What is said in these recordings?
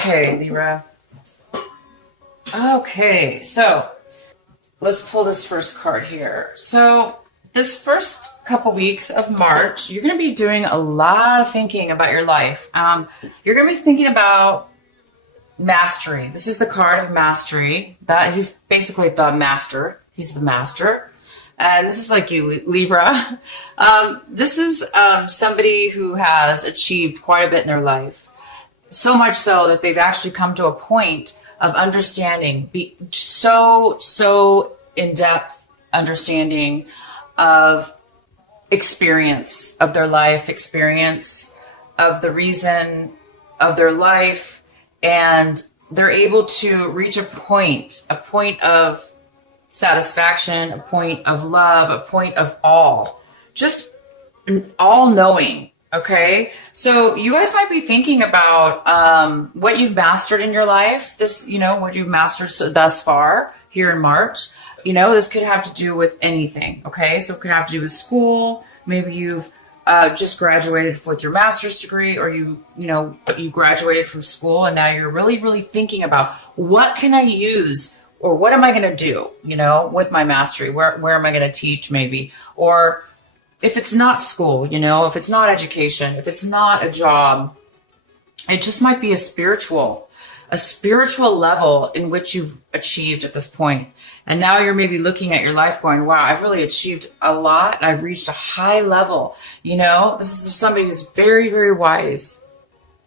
Okay, Libra. Okay, so let's pull this first card here. So this first couple weeks of March, you're going to be doing a lot of thinking about your life. You're going to be thinking about mastery. This is the card of mastery. That he's basically the master. He's the master. And this is like you, Libra. This is somebody who has achieved quite a bit in their life. So much so that they've actually come to a point of understanding, so in-depth understanding of experience of their life, experience of the reason of their life, and they're able to reach a point of satisfaction, a point of love, a point of all, just all knowing. Okay, so you guys might be thinking about what you've mastered in your life. This, what you've mastered thus far here in March. This could have to do with anything. Okay, so it could have to do with school. Maybe you've just graduated with your master's degree, or you graduated from school, and now you're really, really thinking about what can I use, or what am I going to do, with my mastery? Where am I going to teach, maybe, or if it's not school, if it's not education, if it's not a job, it just might be a spiritual level in which you've achieved at this point. And now you're maybe looking at your life going, wow, I've really achieved a lot. I've reached a high level. This is somebody who's very, very wise.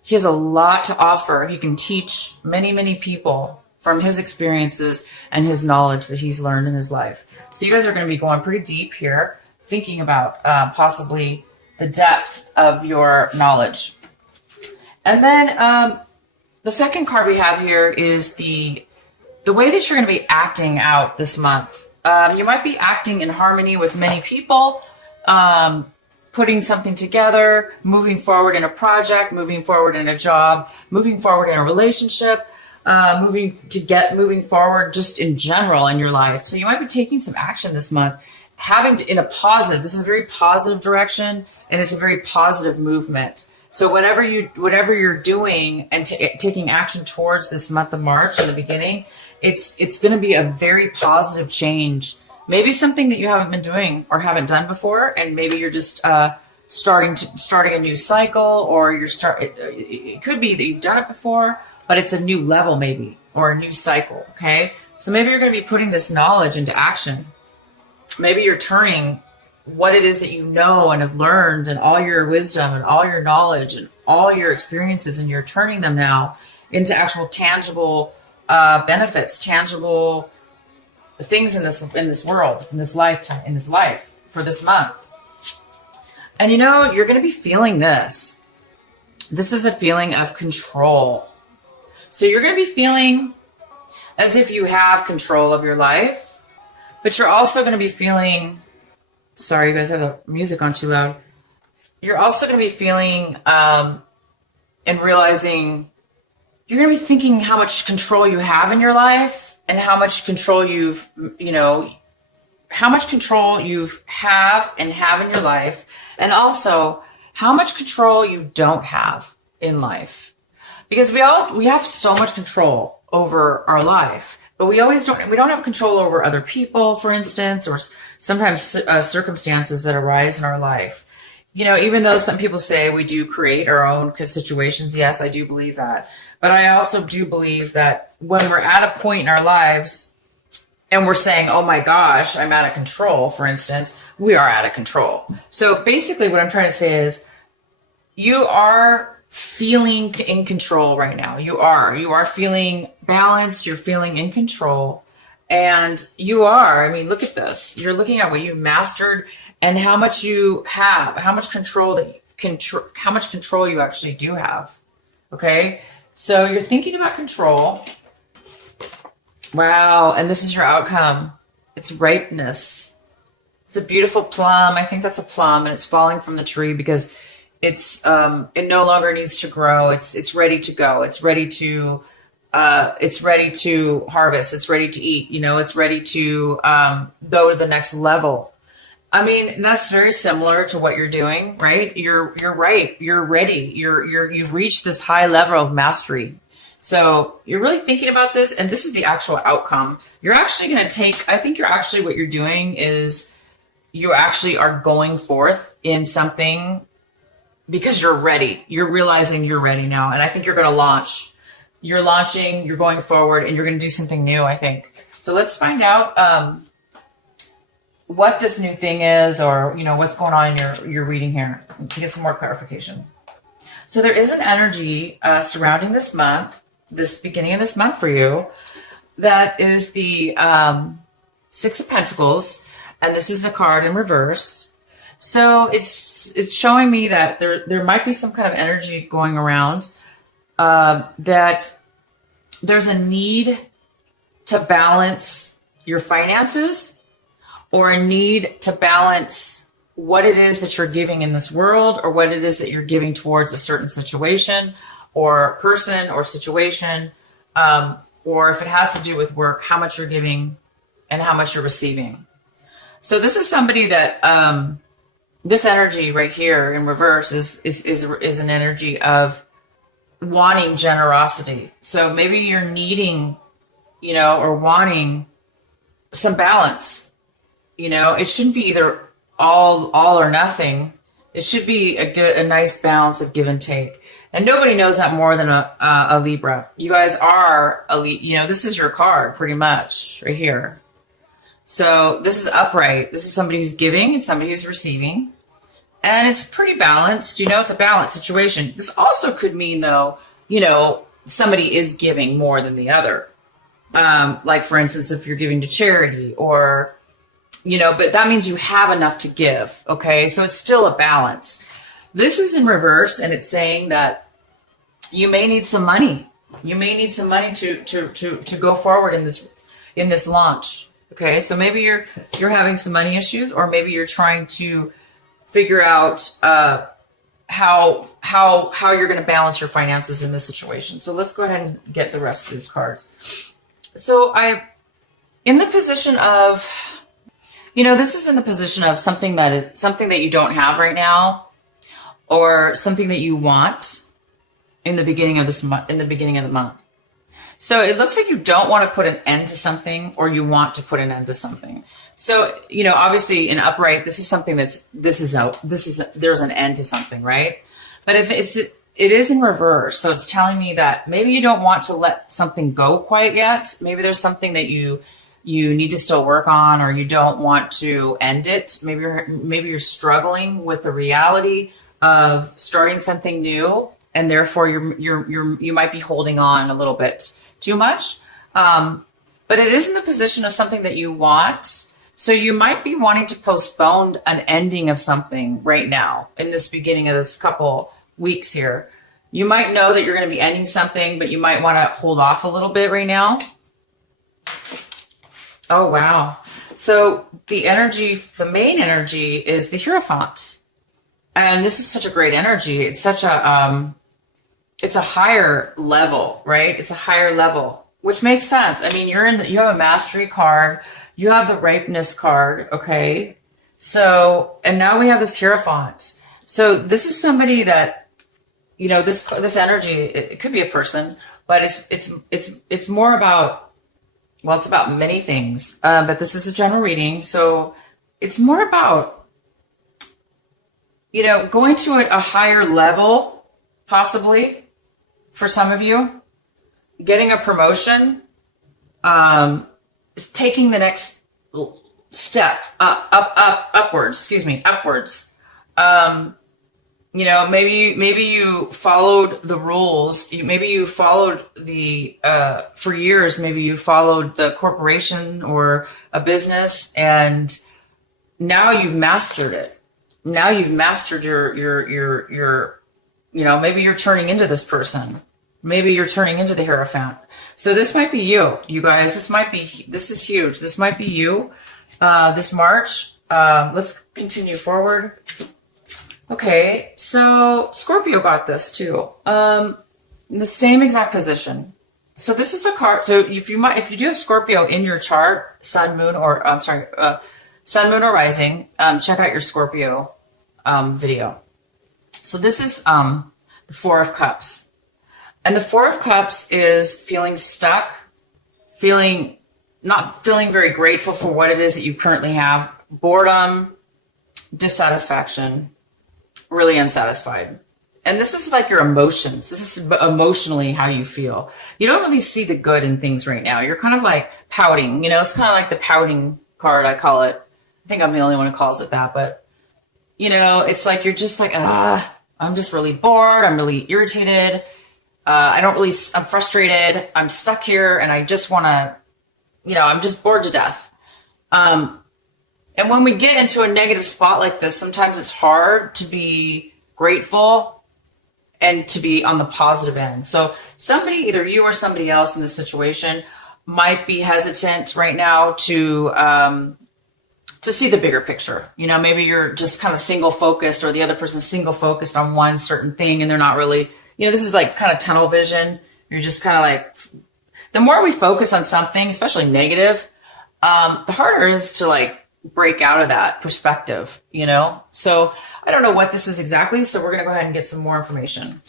He has a lot to offer. He can teach many, many people from his experiences and his knowledge that he's learned in his life. So you guys are going to be going pretty deep here, thinking about possibly the depth of your knowledge. And then the second card we have here is the way that you're going to be acting out this month. You might be acting in harmony with many people, putting something together, moving forward in a project, moving forward in a job, moving forward in a relationship, moving forward just in general in your life. So you might be taking some action this month, this is a very positive direction, and it's a very positive movement. So whatever you're doing and taking action towards this month of March in the beginning, it's going to be a very positive change. Maybe something that you haven't been doing or haven't done before, and maybe you're just starting a new cycle, or it could be that you've done it before, but it's a new level maybe, or a new cycle. Okay, so maybe you're going to be putting this knowledge into action. Maybe you're turning what it is that you know and have learned, and all your wisdom and all your knowledge and all your experiences, and you're turning them now into actual tangible benefits, tangible things in this world, in this lifetime, in this life for this month. And you're going to be feeling this. This is a feeling of control. So you're going to be feeling as if you have control of your life. But you're also going to be feeling, sorry, you guys have the music on too loud. You're also going to be feeling and realizing, you're going to be thinking how much control you have in your life, and how much control you have in your life, and also how much control you don't have in life. Because we have so much control over our life. But we don't have control over other people, for instance, or sometimes circumstances that arise in our life. Even though some people say we do create our own situations, yes, I do believe that. But I also do believe that when we're at a point in our lives and we're saying, oh my gosh, I'm out of control, for instance, we are out of control. So basically what I'm trying to say is, you are feeling in control right now. You are feeling balanced. You're feeling in control, and look at this. You're looking at what you mastered and how much you have, how much control you actually do have. Okay. So you're thinking about control. Wow. And this is your outcome. It's ripeness. It's a beautiful plum. I think that's a plum, and it's falling from the tree because it no longer needs to grow. It's ready to go. It's ready to harvest. It's ready to eat. It's ready to go to the next level. I mean, that's very similar to what you're doing, right? You're right. You're ready. You've reached this high level of mastery. So you're really thinking about this, and this is the actual outcome. You're actually going to take, I think what you're doing is you actually are going forth in something because you're ready. You're realizing you're ready now. And I think you're going to launch. You're launching, you're going forward, and you're going to do something new, I think. So let's find out what this new thing is, or, you know, what's going on in your reading here to get some more clarification. So there is an energy surrounding this month, this beginning of this month for you, that is the Six of Pentacles, and this is a card in reverse. So it's showing me that there might be some kind of energy going around, that there's a need to balance your finances, or a need to balance what it is that you're giving in this world, or what it is that you're giving towards a certain situation or person or situation, or if it has to do with work, how much you're giving and how much you're receiving. So this is somebody that this energy right here in reverse is an energy of wanting generosity. So maybe you're needing, you know, or wanting some balance. You know, it shouldn't be either all or nothing. It should be a nice balance of give and take. And nobody knows that more than a Libra. You guys are you know, this is your card pretty much right here. So this is upright. This is somebody who's giving and somebody who's receiving. And it's pretty balanced. You know, it's a balanced situation. This also could mean, though, you know, somebody is giving more than the other. Like, for instance, if you're giving to charity, or, you know, but that means you have enough to give. Okay. So it's still a balance. This is in reverse, and it's saying that you may need some money. You may need some money to go forward in this launch. Okay. So maybe you're having some money issues, or maybe you're trying to figure out how you're going to balance your finances in this situation. So let's go ahead and get the rest of these cards. So in the position of, you know, this is in the position of something that you don't have right now, or something that you want in the beginning of the month. So it looks like you don't want to put an end to something, or you want to put an end to something. So, you know, obviously in upright, this is something there's an end to something, right? But if it is in reverse, so it's telling me that maybe you don't want to let something go quite yet. Maybe there's something that you need to still work on, or you don't want to end it. Maybe you're struggling with the reality of starting something new, and therefore you might be holding on a little bit too much. But it is in the position of something that you want. So you might be wanting to postpone an ending of something right now in this beginning of this couple weeks here. You might know that you're going to be ending something, but you might want to hold off a little bit right now. Oh, wow. So the main energy is the Hierophant. And this is such a great energy. It's such it's a higher level, right? It's a higher level, which makes sense. I mean, you have a mastery card. You have the ripeness card, okay? So, and now we have this Hierophant. So this is somebody that, you know, this energy, it could be a person, but it's more about, well, it's about many things. But this is a general reading. So it's more about, you know, going to a higher level, possibly, for some of you, getting a promotion, is taking the next step upwards. You know, maybe you followed the rules. Maybe you followed for years, maybe you followed the corporation or a business, and now you've mastered it. Now you've mastered your, you know, maybe you're turning into this person. Maybe you're turning into the Hierophant. So this might be you guys. This is huge. This might be you, this March. Let's continue forward. Okay. So Scorpio got this too. In the same exact position. So this is a card. So if you do have Scorpio in your chart, Sun, Moon, or Sun, Moon, or Rising, check out your Scorpio video. So this is the Four of Cups. And the Four of Cups is feeling stuck, not feeling very grateful for what it is that you currently have, boredom, dissatisfaction, really unsatisfied. And this is like your emotions. This is emotionally how you feel. You don't really see the good in things right now. You're kind of like pouting, it's kind of like the pouting card, I call it. I think I'm the only one who calls it that, but it's like, you're just like, I'm just really bored. I'm really irritated. I'm frustrated. I'm stuck here and I just want to, I'm just bored to death. And when we get into a negative spot like this, sometimes it's hard to be grateful and to be on the positive end. So somebody, either you or somebody else in this situation, might be hesitant right now to see the bigger picture. Maybe you're just kind of single focused, or the other person's single focused on one certain thing, and they're not really, this is like kind of tunnel vision. You're just kind of like, the more we focus on something, especially negative, the harder it is to like break out of that perspective, So I don't know what this is exactly, so we're going to go ahead and get some more information.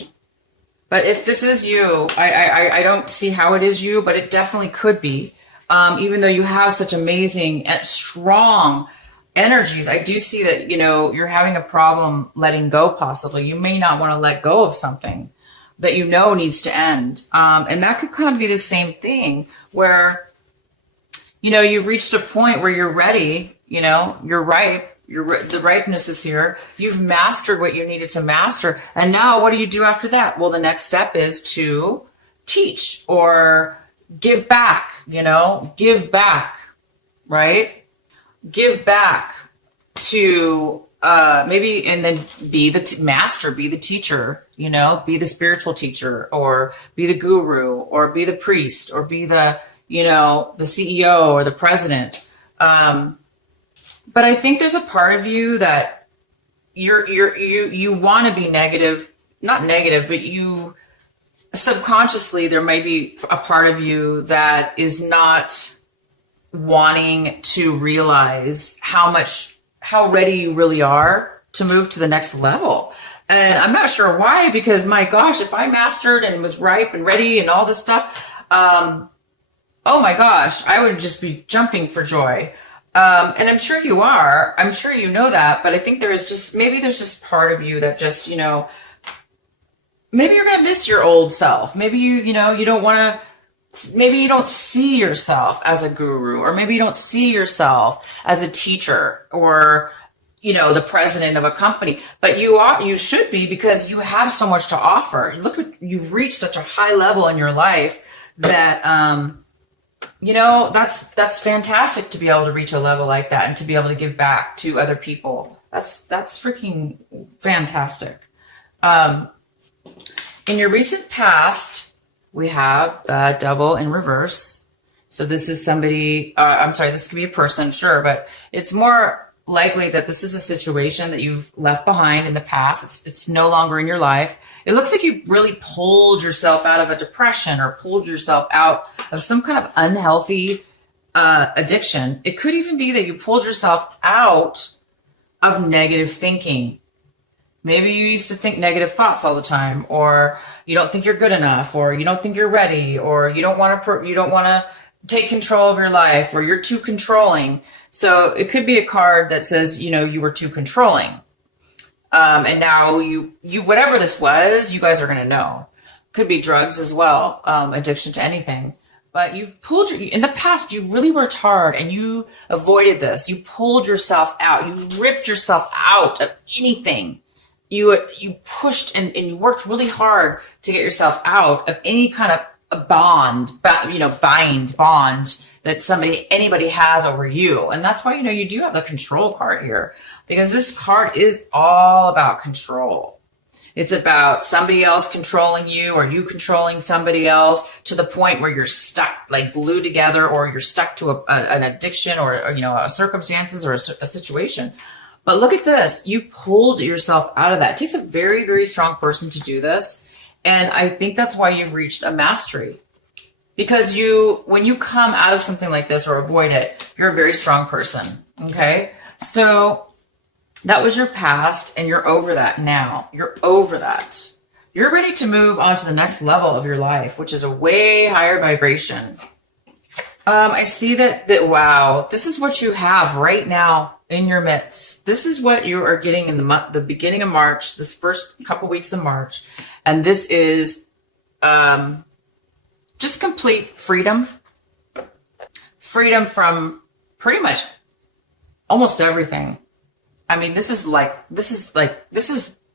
But if this is you, I don't see how it is you, but it definitely could be. Even though you have such amazing and strong energies, I do see that, you're having a problem letting go possibly. You may not want to let go of something that needs to end. And that could kind of be the same thing where, you've reached a point where you're ready, you're ripe. The ripeness is here. You've mastered what you needed to master. And now what do you do after that? Well, the next step is to teach or give back, give back, right? Give back to maybe, and then be the master, be the teacher, be the spiritual teacher, or be the guru, or be the priest, or be the, the CEO or the president. But I think there's a part of you that you want to be negative, not negative, but you subconsciously, there might be a part of you that is not wanting to realize how ready you really are to move to the next level. And I'm not sure why, because my gosh, if I mastered and was ripe and ready and all this stuff, oh my gosh, I would just be jumping for joy. And I'm sure you are. I'm sure you know that, but I think there's just part of you that just, maybe you're going to miss your old self. Maybe you don't want to, maybe you don't see yourself as a guru, or maybe you don't see yourself as a teacher or, the president of a company, but you should be, because you have so much to offer. You've reached such a high level in your life that, that's fantastic to be able to reach a level like that and to be able to give back to other people. That's freaking fantastic. In your recent past, we have the Devil in reverse. So this is somebody, this could be a person, sure, but it's more likely that this is a situation that you've left behind in the past. It's no longer in your life. It looks like you really pulled yourself out of a depression, or pulled yourself out of some kind of unhealthy addiction. It could even be that you pulled yourself out of negative thinking. Maybe you used to think negative thoughts all the time, or you don't think you're good enough, or you don't think you're ready, or you don't want to take control of your life, or you're too controlling. So it could be a card that says, you were too controlling. And now you whatever this was, you guys are going to know. Could be drugs as well, addiction to anything. But in the past, you really worked hard and you avoided this. You pulled yourself out. You ripped yourself out of anything. You pushed and you worked really hard to get yourself out of any kind of a bond that anybody has over you. And that's why, you do have the control card here, because this card is all about control. It's about somebody else controlling you, or you controlling somebody else, to the point where you're stuck, like glued together, or you're stuck to an addiction, or a circumstances, or a situation. But look at this. You pulled yourself out of that. It takes a very, very strong person to do this. And I think that's why you've reached a mastery. Because when you come out of something like this or avoid it, you're a very strong person. Okay? So that was your past, and you're over that now. You're over that. You're ready to move on to the next level of your life, which is a way higher vibration. I see that, wow, this is what you have right now in your midst. This is what you are getting in the beginning of March, this first couple weeks of March. And this is just complete freedom. Freedom from pretty much almost everything. I mean, this is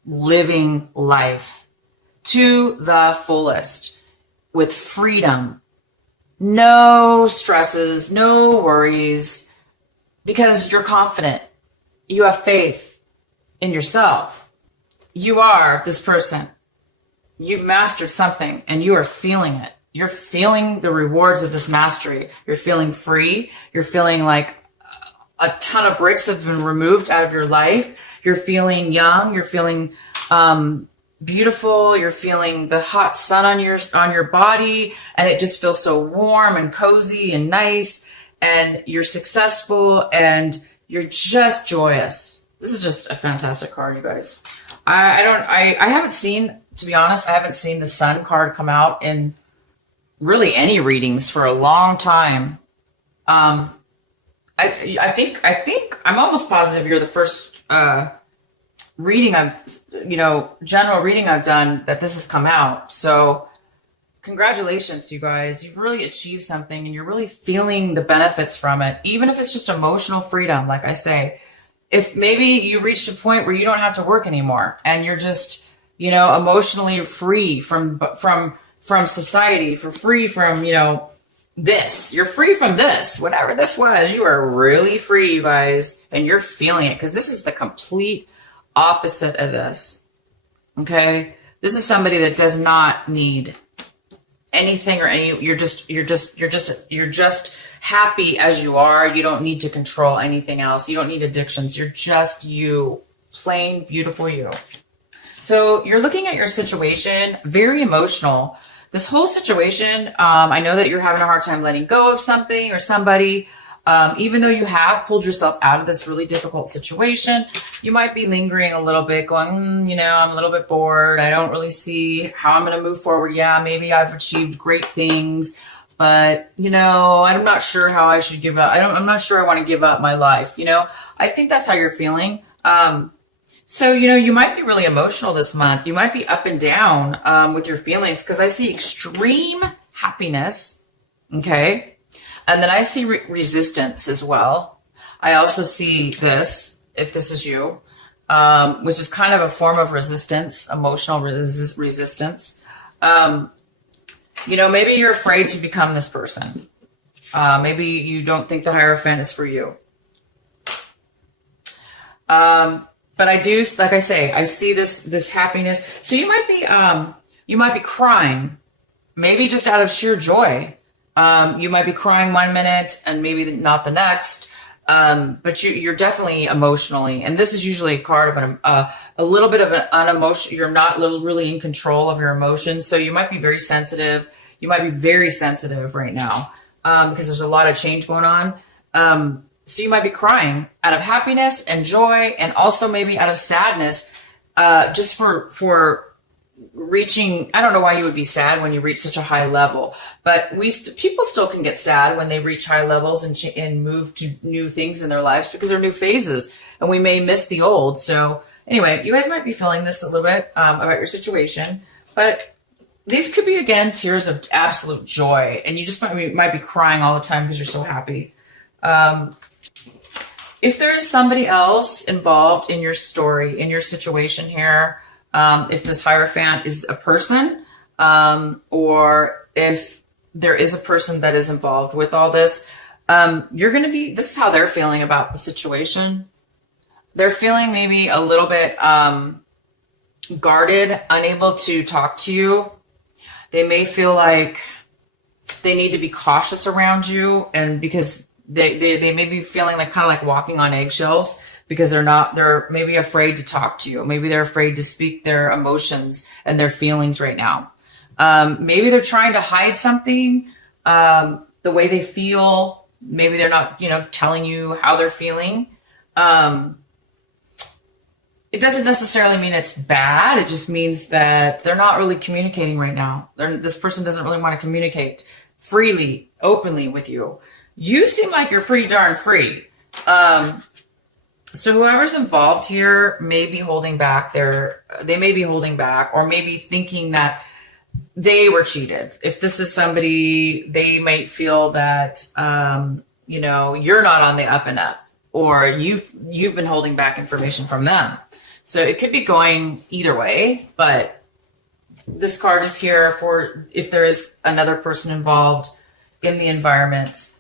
living life to the fullest with freedom. No stresses, no worries, because you're confident. You have faith in yourself. You are this person. You've mastered something and you are feeling it. You're feeling the rewards of this mastery. You're feeling free. You're feeling like a ton of bricks have been removed out of your life. You're feeling young. You're feeling beautiful. You're feeling the hot sun on your body, and it just feels so warm and cozy and nice, and you're successful and you're just joyous. This is just a fantastic card, you guys. I haven't seen, to be honest, I haven't seen the Sun card come out in really any readings for a long time. I think I'm almost positive you're the first reading general reading I've done that this has come out. So congratulations, you guys. You've really achieved something and you're really feeling the benefits from it, even if it's just emotional freedom. Like I say, if maybe you reached a point where you don't have to work anymore and you're just, emotionally free from society, free from, this. You're free from this, whatever this was. You are really free, you guys, and you're feeling it, because this is the complete opposite of this. Okay, this is somebody that does not need anything or any. You're just happy as you are. You don't need to control anything else. You don't need addictions. You're just you, plain beautiful you. So you're looking at your situation, very emotional. This whole situation, I know that you're having a hard time letting go of something or somebody. Even though you have pulled yourself out of this really difficult situation, you might be lingering a little bit, going, I'm a little bit bored. I don't really see how I'm going to move forward. Yeah, maybe I've achieved great things, but, I'm not sure how I should give up. I'm not sure I want to give up my life. I think that's how you're feeling. So, you might be really emotional this month. You might be up and down with your feelings, because I see extreme happiness. Okay. And then I see resistance as well. I also see this, if this is you, which is kind of a form of resistance, emotional resistance. Maybe you're afraid to become this person. Maybe you don't think the Hierophant is for you. But I do, like I say, I see this happiness. So you might be crying, maybe just out of sheer joy. You might be crying one minute and maybe not the next. But you're definitely emotionally, and this is usually a card of a little bit of an unemotional. You're not really in control of your emotions, so you might be very sensitive. You might be very sensitive right now because there's a lot of change going on. So you might be crying out of happiness and joy, and also maybe out of sadness, just for reaching. I don't know why you would be sad when you reach such a high level, but people still can get sad when they reach high levels and move to new things in their lives, because they're new phases, and we may miss the old. So anyway, you guys might be feeling this a little bit about your situation, but these could be, again, tears of absolute joy, and you just might be crying all the time because you're so happy. If there is somebody else involved in your story, in your situation here, if this Hierophant is a person, or if there is a person that is involved with all this, this is how they're feeling about the situation. They're feeling maybe a little bit guarded, unable to talk to you. They may feel like they need to be cautious around you, and because they may be feeling like kind of like walking on eggshells, because they're maybe afraid to talk to you. Maybe they're afraid to speak their emotions and their feelings right now. Maybe they're trying to hide something, the way they feel. Maybe they're not, telling you how they're feeling. it doesn't necessarily mean it's bad. It just means that they're not really communicating right now. This person doesn't really want to communicate freely, openly with you. You seem like you're pretty darn free. So whoever's involved here may be holding back they may be holding back, or maybe thinking that they were cheated. If this is somebody, they might feel that, you're not on the up and up, or you've been holding back information from them. So it could be going either way, but this card is here for if there is another person involved in the environment.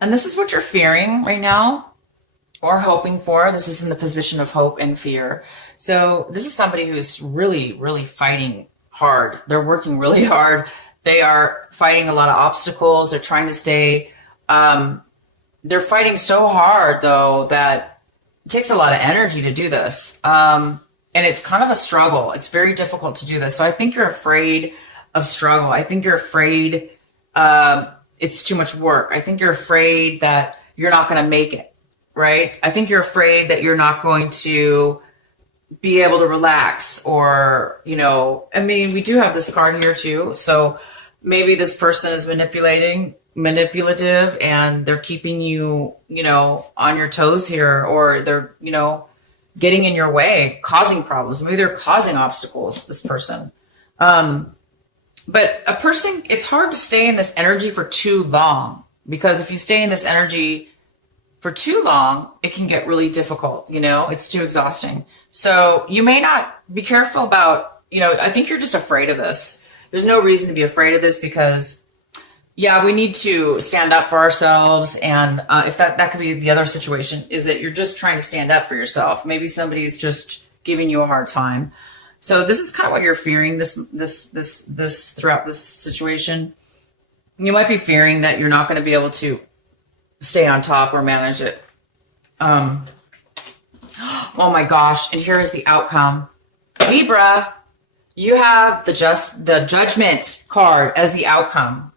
And this is what you're fearing right now, or hoping for. This is in the position of hope and fear. So this is somebody who's really, really fighting hard. They're working really hard. They are fighting a lot of obstacles. They're trying to stay, they're fighting so hard though, that it takes a lot of energy to do this. And it's kind of a struggle. It's very difficult to do this. So I think you're afraid of struggle. I think you're afraid, it's too much work. I think you're afraid that you're not going to make it, right? I think you're afraid that you're not going to be able to relax, or, we do have this card here too. So maybe this person is manipulative, and they're keeping you, on your toes here, or they're, getting in your way, causing problems. Maybe they're causing obstacles, this person. But a person, it's hard to stay in this energy for too long, because if you stay in this energy for too long, it can get really difficult. It's too exhausting. So you may not be careful about, I think you're just afraid of this. There's no reason to be afraid of this, because we need to stand up for ourselves. And if that could be the other situation, is that you're just trying to stand up for yourself. Maybe somebody's just giving you a hard time. So this is kind of what you're fearing this throughout this situation. You might be fearing that you're not going to be able to stay on top or manage it. Oh my gosh. And here is the outcome. Libra, you have the Judgment card as the outcome.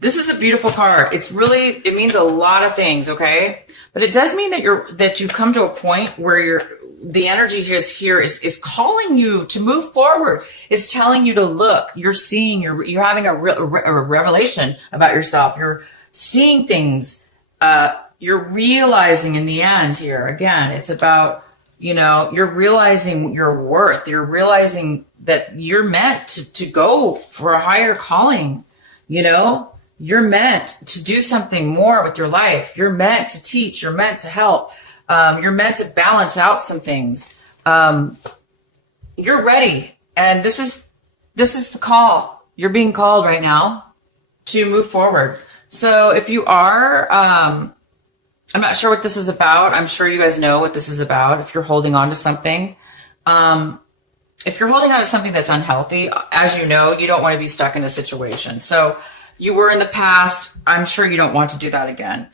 This is a beautiful card. It means a lot of things, okay? But it does mean that you've come to a point where the energy is calling you to move forward. It's telling you to look. You're seeing, you're having a revelation about yourself. You're seeing things. You're realizing in the end here, again, it's about, you're realizing your worth. You're realizing that you're meant to go for a higher calling, You're meant to do something more with your life. You're meant to teach. You're meant to help. You're meant to balance out some things. You're ready. And this is the call. You're being called right now to move forward. So if you are, I'm not sure what this is about. I'm sure you guys know what this is about. If you're holding on to something, if you're holding on to something that's unhealthy, as you know, you don't want to be stuck in a situation. So you were in the past. I'm sure you don't want to do that again.